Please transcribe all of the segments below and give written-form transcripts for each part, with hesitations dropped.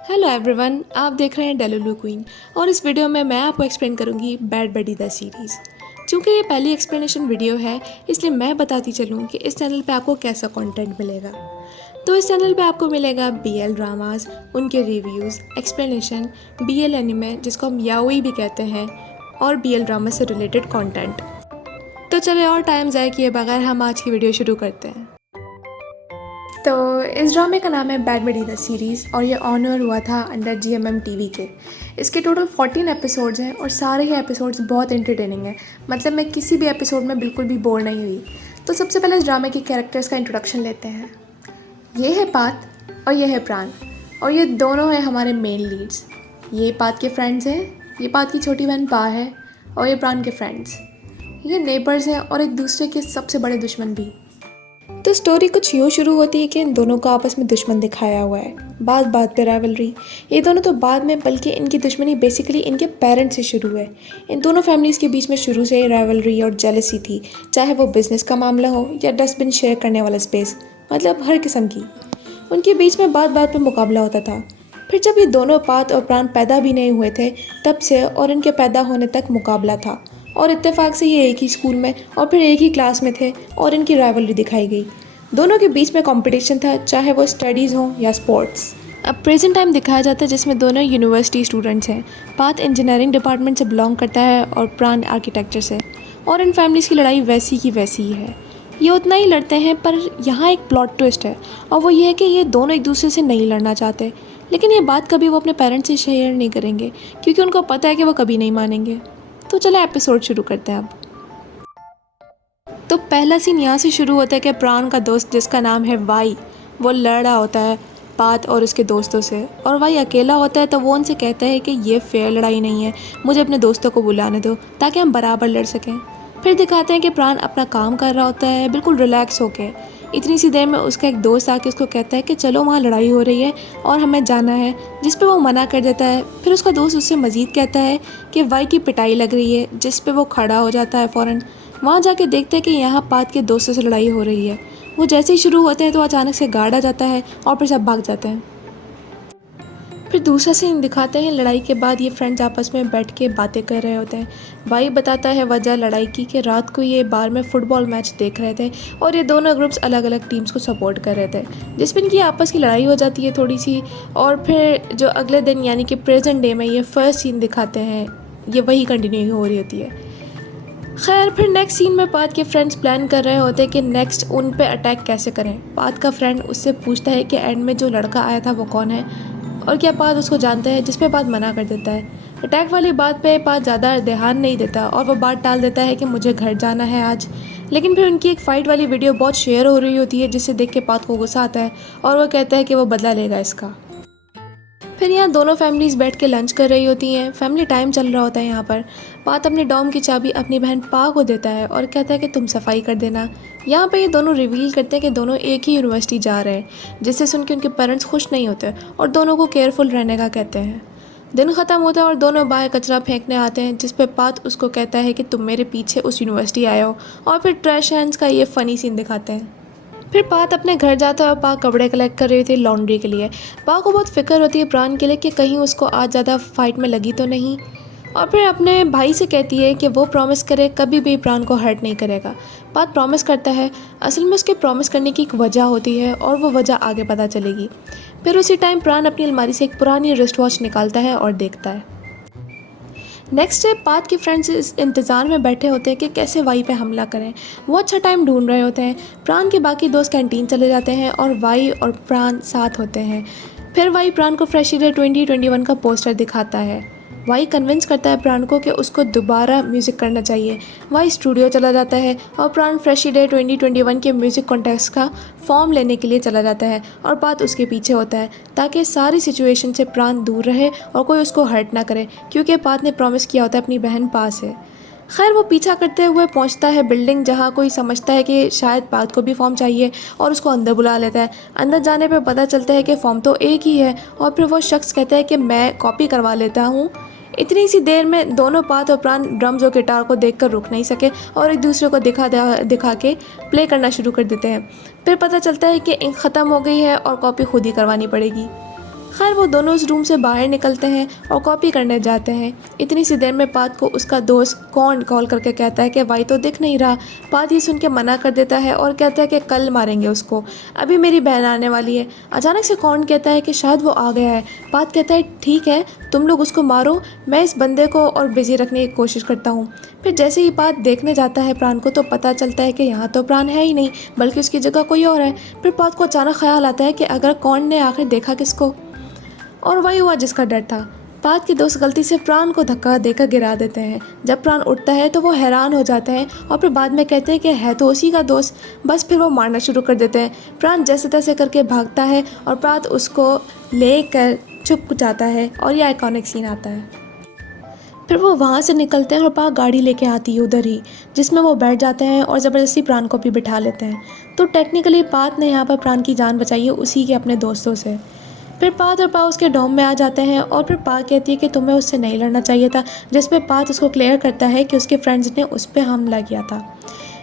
Hello everyone, आप देख रहे हैं डेलुलु क्वीन और इस वीडियो में मैं आपको एक्सप्लेन करूंगी बैड बडी द सीरीज़। चूँकि ये पहली एक्सप्लेनेशन वीडियो है, इसलिए मैं बताती चलूँ कि इस चैनल पे आपको कैसा कंटेंट मिलेगा। तो इस चैनल पे आपको मिलेगा बीएल ड्रामास, उनके रिव्यूज़, एक्सप्लेनेशन, बीएल एनिमे जिसको हम याओई भी कहते हैं, और बीएल ड्रामा से रिलेटेड कंटेंट। तो चलिए और टाइम ज़ाया किए बगैर हम आज की वीडियो शुरू करते हैं। तो इस ड्रामे का नाम है बैड बडी द सीरीज़ और ये ऑनर हुआ था अंडर जीएमएम टीवी के। इसके टोटल 14 एपिसोड्स हैं और सारे ही एपिसोड्स बहुत एंटरटेनिंग हैं। मतलब मैं किसी भी एपिसोड में बिल्कुल भी बोर नहीं हुई। तो सबसे पहले इस ड्रामे के कैरेक्टर्स का इंट्रोडक्शन लेते हैं। ये है पात और ये है प्राण, और ये दोनों हैं हमारे मेन लीड्स। ये पात के फ्रेंड्स हैं, ये पात की छोटी बहन पा है, और ये प्राण के फ्रेंड्स। ये नेबर्स हैं और एक दूसरे के सबसे बड़े दुश्मन भी। तो स्टोरी कुछ यूँ शुरू होती है कि इन दोनों को आपस में दुश्मन दिखाया हुआ है। बात बात पे राइवलरी। ये दोनों तो बाद में, बल्कि इनकी दुश्मनी बेसिकली इनके पेरेंट्स से शुरू है। इन दोनों फैमिलीज़ के बीच में शुरू से ही राइवलरी और जेलसी थी, चाहे वो बिजनेस का मामला हो या डस्टबिन शेयर करने वाला स्पेस, मतलब हर किस्म की। उनके बीच में बात बात पे मुकाबला होता था। फिर जब ये दोनों पात और प्राण पैदा भी नहीं हुए थे, तब से और इनके पैदा होने तक मुकाबला था, और इत्तेफाक से ये एक ही स्कूल में और फिर एक ही क्लास में थे और इनकी राइवलरी दिखाई गई। दोनों के बीच में कंपटीशन था, चाहे वो स्टडीज़ हो या स्पोर्ट्स। अब प्रेजेंट टाइम दिखाया जाता है जिसमें दोनों यूनिवर्सिटी स्टूडेंट्स हैं। पात इंजीनियरिंग डिपार्टमेंट से बिलोंग करता है और प्राण आर्किटेक्चर से, और इन फैमिलीज़ की लड़ाई वैसी की वैसी ही है। ये उतना ही लड़ते हैं, पर यहाँ एक प्लॉट ट्विस्ट है, और वो ये है कि ये दोनों एक दूसरे से नहीं लड़ना चाहते, लेकिन ये बात कभी वो अपने पेरेंट्स से शेयर नहीं करेंगे क्योंकि उनको पता है कि वो कभी नहीं मानेंगे। तो चलो एपिसोड शुरू करते हैं अब। तो पहला सीन यहाँ से शुरू होता है कि प्राण का दोस्त जिसका नाम है वाई, वो लड़ रहा होता है पात और उसके दोस्तों से, और वाई अकेला होता है। तो वो उनसे कहता है कि ये फेयर लड़ाई नहीं है, मुझे अपने दोस्तों को बुलाने दो ताकि हम बराबर लड़ सकें। फिर दिखाते हैं कि प्राण अपना काम कर रहा होता है बिल्कुल रिलैक्स होके। इतनी सी देर में उसका एक दोस्त आके उसको कहता है कि चलो वहाँ लड़ाई हो रही है और हमें जाना है, जिस पे वो मना कर देता है। फिर उसका दोस्त उससे मज़ीद कहता है कि वाई की पिटाई लग रही है, जिस पे वो खड़ा हो जाता है फ़ौरन। वहाँ जाके देखते हैं कि यहाँ पात के दोस्तों से लड़ाई हो रही है। वो जैसे ही शुरू होते हैं तो अचानक से गार्ड आ जाता है और फिर सब भाग जाते हैं। फिर दूसरा सीन दिखाते हैं लड़ाई के बाद ये फ्रेंड्स आपस में बैठ के बातें कर रहे होते हैं। भाई बताता है वजह लड़ाई की कि रात को ये बार में फ़ुटबॉल मैच देख रहे थे और ये दोनों ग्रुप्स अलग अलग टीम्स को सपोर्ट कर रहे थे, जिसमें इनकी आपस की लड़ाई हो जाती है थोड़ी सी। और फिर जो अगले दिन यानी कि प्रेजेंट डे में ये फर्स्ट सीन दिखाते हैं, ये वही कंटिन्यू हो रही होती है। खैर, फिर नेक्स्ट सीन में पात के फ्रेंड्स प्लान कर रहे होते हैं कि नेक्स्ट उन पे अटैक कैसे करें। पात का फ्रेंड उससे पूछता है कि एंड में जो लड़का आया था वो कौन है और क्या पात उसको जानता है, जिस पे पात मना कर देता है। अटैक वाली बात पे पात ज़्यादा ध्यान नहीं देता और वो बात टाल देता है कि मुझे घर जाना है आज। लेकिन फिर उनकी एक फ़ाइट वाली वीडियो बहुत शेयर हो रही होती है, जिसे देख के पात को गुस्सा आता है और वो कहता है कि वो बदला लेगा इसका। फिर यहाँ दोनों फैमिलीज़ बैठ के लंच कर रही होती हैं। फैमिली टाइम चल रहा होता है। यहाँ पर पात अपने डॉम की चाबी अपनी बहन पा को देता है और कहता है कि तुम सफाई कर देना। यहाँ पे ये दोनों रिवील करते हैं कि दोनों एक ही यूनिवर्सिटी जा रहे हैं, जिससे सुन के उनके पेरेंट्स खुश नहीं होते और दोनों को केयरफुल रहने का कहते हैं। दिन ख़त्म होता है और दोनों बाहर कचरा फेंकने आते हैं, जिस पे पात उसको कहता है कि तुम मेरे पीछे उस यूनिवर्सिटी आए हो, और फिर ट्रैश हैंड्स का ये फ़नी सीन दिखाते हैं। फिर पात अपने घर जाता है और पा कपड़े कलेक्ट कर रही थी लॉन्ड्री के लिए। पा को बहुत फिक्र होती है प्राण के लिए कि कहीं उसको आज ज़्यादा फाइट में लगी तो नहीं, और फिर अपने भाई से कहती है कि वो प्रॉमिस करे कभी भी प्राण को हर्ट नहीं करेगा। पात प्रॉमिस करता है। असल में उसके प्रॉमिस करने की एक वजह होती है और वो वजह आगे पता चलेगी। फिर उसी टाइम प्राण अपनी अलमारी से एक पुरानी रिस्ट वॉच निकालता है और देखता है। नेक्स्ट डे पात के फ्रेंड्स इस इंतज़ार में बैठे होते हैं कि कैसे वाई पे हमला करें। वो अच्छा टाइम ढूंढ रहे होते हैं। प्राण के बाकी दोस्त कैंटीन चले जाते हैं और वाई और प्राण साथ होते हैं। फिर वाई प्राण को फ्रेशी डे 2021 का पोस्टर दिखाता है। वाई कन्विंस करता है प्राण को कि उसको दोबारा म्यूज़िक करना चाहिए। वाई स्टूडियो चला जाता है और प्राण फ्रेशी डे 2021 के म्यूज़िक कॉन्टेस्ट का फॉर्म लेने के लिए चला जाता है, और पात उसके पीछे होता है ताकि सारी सिचुएशन से प्राण दूर रहे और कोई उसको हर्ट ना करे, क्योंकि पात ने प्रॉमिस किया होता है अपनी बहन पा से। खैर, वो पीछा करते हुए पहुंचता है बिल्डिंग, जहां कोई समझता है कि शायद पात को भी फॉर्म चाहिए और उसको अंदर बुला लेता है। अंदर जाने पे पता चलता है कि फॉर्म तो एक ही है, और फिर वो शख्स कहता है कि मैं कॉपी करवा लेता हूँ। इतनी सी देर में दोनों पात और प्राण ड्रम्स और गिटार को देखकर रुक नहीं सके और एक दूसरे को दिखा के प्ले करना शुरू कर देते हैं। फिर पता चलता है कि इंक ख़त्म हो गई है और कॉपी खुद ही करवानी पड़ेगी। खैर वो दोनों उस रूम से बाहर निकलते हैं और कॉपी करने जाते हैं। इतनी सी देर में पात को उसका दोस्त कौन कॉल करके कहता है कि वाई तो दिख नहीं रहा। पात ये सुन के मना कर देता है और कहता है कि कल मारेंगे उसको, अभी मेरी बहन आने वाली है। अचानक से कौन कहता है कि शायद वो आ गया है। पात कहता है ठीक है तुम लोग उसको मारो, मैं इस बंदे को और बिजी रखने की कोशिश करता हूँ। फिर जैसे ही पात देखने जाता है प्राण को तो पता चलता है कि यहाँ तो प्राण है ही नहीं बल्कि उसकी जगह कोई और है। फिर पात को अचानक ख्याल आता है कि अगर कौन ने आखिर देखा किसको, और वही हुआ जिसका डर था। पात के दोस्त गलती से प्राण को धक्का देकर गिरा देते हैं। जब प्राण उठता है तो वो हैरान हो जाते हैं और फिर बाद में कहते हैं कि है तो उसी का दोस्त। बस फिर वो मारना शुरू कर देते हैं। प्राण जैसे तैसे करके भागता है और पात उसको लेकर छुप जाता है और ये आइकॉनिक सीन आता है। फिर वो वहाँ से निकलते हैं और पाक गाड़ी लेके आती है उधर ही, जिसमें वो बैठ जाते हैं और ज़बरदस्ती प्राण को भी बिठा लेते हैं। तो टेक्निकली पात ने यहाँ पर प्राण की जान बचाई है उसी के अपने दोस्तों से। फिर पात और पा उसके डोम में आ जाते हैं और फिर पा कहती है कि तुम्हें उससे नहीं लड़ना चाहिए था, जिस पे पात उसको क्लियर करता है कि उसके फ्रेंड्स ने उस पर हमला किया था।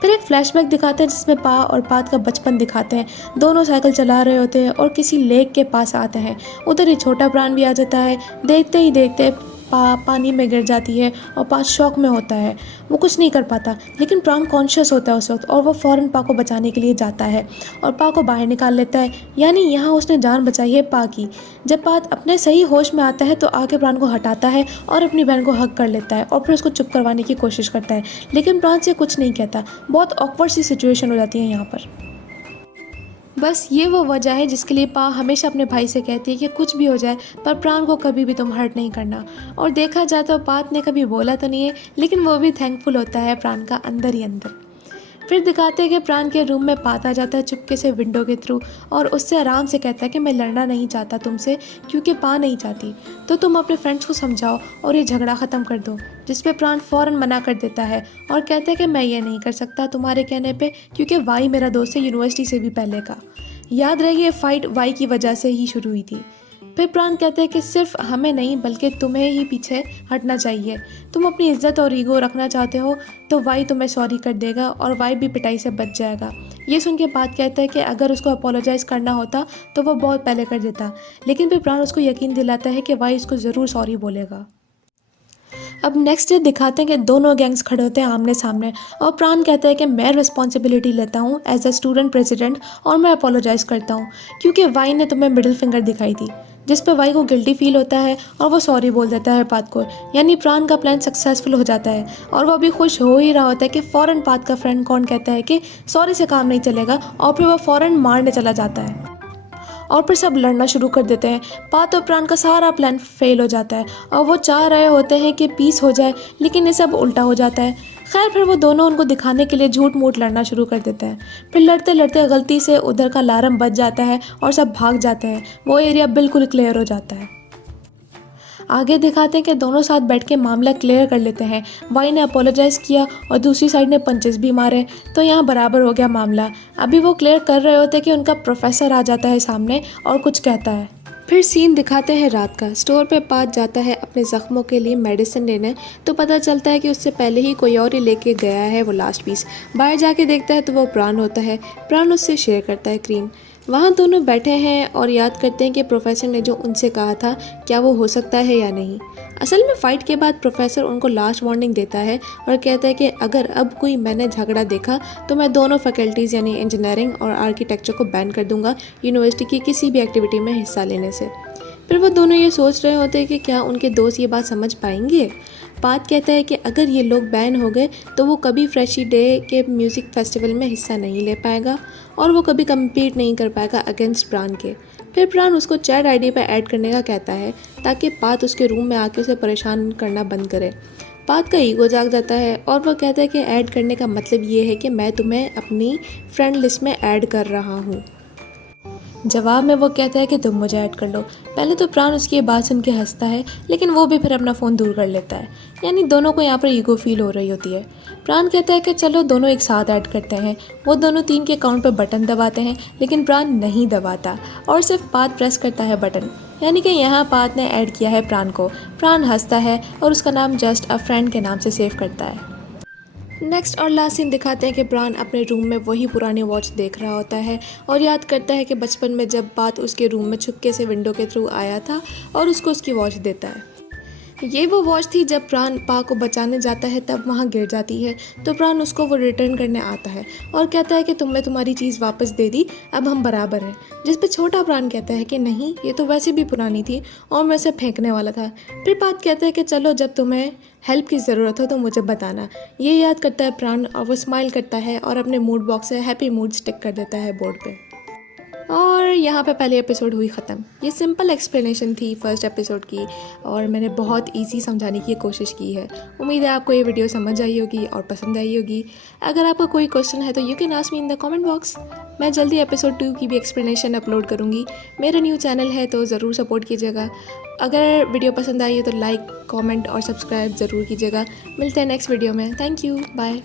फिर एक फ्लैशबैक दिखाते हैं जिसमें पा और पात का बचपन दिखाते हैं। दोनों साइकिल चला रहे होते हैं और किसी लेक के पास आते हैं। उधर ही छोटा प्राण भी आ जाता है। देखते ही देखते पा पानी में गिर जाती है और पा शॉक में होता है। वो कुछ नहीं कर पाता लेकिन प्राण कॉन्शियस होता है उस वक्त और वो फ़ौरन पा को बचाने के लिए जाता है और पा को बाहर निकाल लेता है। यानी यहाँ उसने जान बचाई है पा की। जब पात अपने सही होश में आता है तो आके प्राण को हटाता है और अपनी बहन को हक कर लेता है और फिर उसको चुप करवाने की कोशिश करता है, लेकिन प्राण से कुछ नहीं कहता। बहुत ऑकवर्ड सी सिचुएशन हो जाती है यहाँ पर। बस ये वो वजह है जिसके लिए पा हमेशा अपने भाई से कहती है कि कुछ भी हो जाए पर प्राण को कभी भी तुम हर्ट नहीं करना। और देखा जाए तो पात ने कभी बोला तो नहीं है लेकिन वो भी थैंकफुल होता है प्राण का अंदर ही अंदर। फिर दिखाते हैं कि प्राण के रूम में पात आ जाता है चुपके से विंडो के थ्रू और उससे आराम से कहता है कि मैं लड़ना नहीं चाहता तुमसे क्योंकि पा नहीं चाहती, तो तुम अपने फ्रेंड्स को समझाओ और ये झगड़ा ख़त्म कर दो। जिस पे प्राण फ़ौरन मना कर देता है और कहता है कि मैं ये नहीं कर सकता तुम्हारे कहने पे, क्योंकि वाई मेरा दोस्त है यूनिवर्सिटी से भी पहले का। याद रहे ये फ़ाइट वाई की वजह से ही शुरू हुई थी। फिर प्राण कहते हैं कि सिर्फ हमें नहीं बल्कि तुम्हें ही पीछे हटना चाहिए। तुम अपनी इज्जत और ईगो रखना चाहते हो तो वाई तुम्हें सॉरी कर देगा और वाई भी पिटाई से बच जाएगा। ये सुन के बात कहता है कि अगर उसको अपोलोजाइज़ करना होता तो वो बहुत पहले कर देता, लेकिन फिर प्राण उसको यकीन दिलाता है कि वाई उसको ज़रूर सॉरी बोलेगा। अब नेक्स्ट डे दिखाते हैं कि दोनों गैंग्स खड़े होते हैं आमने सामने और प्राण कहता है कि मैं रिस्पॉन्सिबिलिटी लेता हूँ एज अ स्टूडेंट प्रेसिडेंट और मैं अपोलोजाइज़ करता हूँ क्योंकि वाई ने तुम्हें मिडिल फिंगर दिखाई थी। जिस पर वाई को गिल्टी फील होता है और वो सॉरी बोल देता है पात को। यानी प्राण का प्लान सक्सेसफुल हो जाता है और वो अभी खुश हो ही रहा होता है कि फ़ौरन पात का फ्रेंड कौन कहता है कि सॉरी से काम नहीं चलेगा और फिर वो फ़ौरन मारने चला जाता है और फिर सब लड़ना शुरू कर देते हैं। पात और प्राण का सारा प्लान फेल हो जाता है और वो चाह रहे होते हैं कि पीस हो जाए, लेकिन ये सब उल्टा हो जाता है। खैर फिर वो दोनों उनको दिखाने के लिए झूठ मूठ लड़ना शुरू कर देते हैं। फिर लड़ते लड़ते गलती से उधर का अलार्म बज जाता है और सब भाग जाते हैं। वो एरिया बिल्कुल क्लियर हो जाता है। आगे दिखाते हैं कि दोनों साथ बैठ के मामला क्लियर कर लेते हैं। वाई ने अपोलोजाइज़ किया और दूसरी साइड ने पंचेस भी मारे, तो यहाँ बराबर हो गया मामला। अभी वो क्लियर कर रहे होते कि उनका प्रोफेसर आ जाता है सामने और कुछ कहता है। फिर सीन दिखाते हैं रात का। स्टोर पे पात जाता है अपने ज़ख्मों के लिए मेडिसिन लेने, तो पता चलता है कि उससे पहले ही कोई और ही लेके गया है वो लास्ट पीस। बाहर जाके देखता है तो वो प्राण होता है। प्राण उससे शेयर करता है क्रीम। वहाँ दोनों बैठे हैं और याद करते हैं कि प्रोफेसर ने जो उनसे कहा था क्या वो हो सकता है या नहीं। असल में फ़ाइट के बाद प्रोफेसर उनको लास्ट वार्निंग देता है और कहता है कि अगर अब कोई मैंने झगड़ा देखा तो मैं दोनों फैकल्टीज़ यानी इंजीनियरिंग और आर्किटेक्चर को बैन कर दूंगा यूनिवर्सिटी की किसी भी एक्टिविटी में हिस्सा लेने से। फिर वो दोनों ये सोच रहे होते हैं कि क्या उनके दोस्त ये बात समझ पाएंगे। पात कहता है कि अगर ये लोग बैन हो गए तो वो कभी फ्रेशी डे के म्यूज़िक फेस्टिवल में हिस्सा नहीं ले पाएगा और वो कभी कम्पीट नहीं कर पाएगा अगेंस्ट प्राण के। फिर प्राण उसको चैट आईडी पर ऐड करने का कहता है ताकि पात उसके रूम में आके उसे परेशान करना बंद करे। पात का ईगो जाग जाता है और वह कहता है कि ऐड करने का मतलब ये है कि मैं तुम्हें अपनी फ्रेंड लिस्ट में ऐड कर रहा हूँ। जवाब में वो कहता है कि तुम मुझे ऐड कर लो। पहले तो प्राण उसकी ये बात सुन के हंसता है, लेकिन वो भी फिर अपना फ़ोन दूर कर लेता है। यानी दोनों को यहाँ पर ईगो फील हो रही होती है। प्राण कहता है कि चलो दोनों एक साथ ऐड करते हैं। वो दोनों 3 के अकाउंट पर बटन दबाते हैं, लेकिन प्राण नहीं दबाता और सिर्फ पात प्रेस करता है बटन। यानी कि यहाँ पात ने ऐड किया है प्राण को। प्राण हंसता है और उसका नाम जस्ट अ फ्रेंड के नाम से सेव करता है। नेक्स्ट और लास्ट सीन दिखाते हैं कि प्राण अपने रूम में वही पुरानी वॉच देख रहा होता है और याद करता है कि बचपन में जब बात उसके रूम में छुपके से विंडो के थ्रू आया था और उसको उसकी वॉच देता है। ये वो वॉच थी जब प्राण पा को बचाने जाता है तब वहाँ गिर जाती है, तो प्राण उसको वो रिटर्न करने आता है और कहता है कि तुमने तुम्हारी चीज़ वापस दे दी, अब हम बराबर हैं। जिस पे छोटा प्राण कहता है कि नहीं, ये तो वैसे भी पुरानी थी और मैं इसे फेंकने वाला था। फिर बात कहता है कि चलो जब तुम्हें हेल्प की ज़रूरत हो तो मुझे बताना। ये याद करता है प्राण और वो स्माइल करता है और अपने मूड बॉक्स से हैप्पी मूड स्टिक कर देता है बोर्ड पे। और यहाँ पे पहली एपिसोड हुई ख़त्म। ये सिंपल एक्सप्लेनेशन थी फर्स्ट एपिसोड की और मैंने बहुत इजी समझाने की कोशिश की है। उम्मीद है आपको ये वीडियो समझ आई होगी और पसंद आई होगी। अगर आपका कोई क्वेश्चन है तो you can ask me in the comment box. मैं जल्दी एपिसोड 2 की भी एक्सप्लेनेशन अपलोड करूँगी। मेरा न्यू चैनल है तो ज़रूर सपोर्ट कीजिएगा। अगर वीडियो पसंद आई है तो लाइक, कॉमेंट और सब्सक्राइब ज़रूर कीजिएगा। मिलते हैं नेक्स्ट वीडियो में। Thank you, bye.